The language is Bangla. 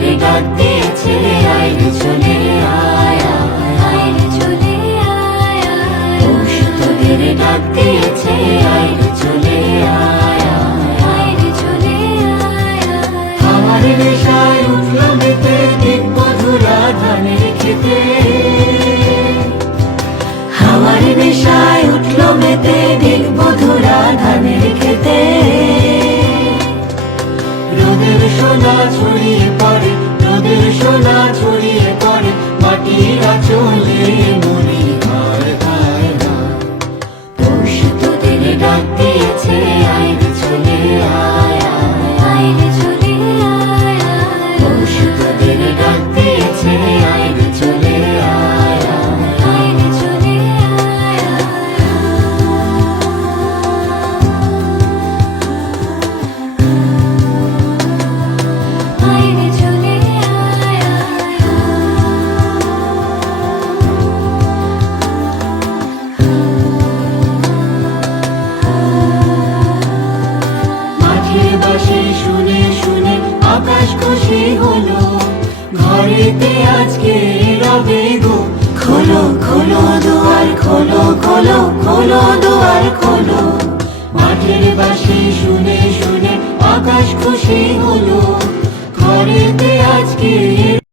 তোদের ডাক দিয়েছে, আয় রে চলে আয়, আয় রে চলে আয়, পৌষ তোদের ডাক দিয়েছে, আয় রে চলে আয়, আয় রে চলে আয়। আমার নেশায় উঠলো মেতে দিক মধুরা ধানের খেতে, আমার নেশায় উঠলো মেতে দিক মধুরা ধানের খেতে। রোদের সোনা ছড়িয়ে পড়ে, রোদের সোনা ছড়িয়ে পড়ে মাটির আঁচলে মরি হায় হায় হায়। পৌষ তোদের ডাক দিয়েছে, আয় রে চলে আয়, আয় রে চলে আয়, পৌষ তোদের ডাক দিয়েছে, আয় রে চলে আয়, আয় রে চলে আয়। আয় রে চলে আয়, মাঠের বাঁশি শুনে শুনে আকাশ খুশি হলো, ঘরেতে আজকে রবে গো। খোলো খোলো দুয়ার খোলো, খোলো খোলো দুয়ার খোলো। মাঠের বাঁশি শুনে শুনে আকাশ খুশি হলো,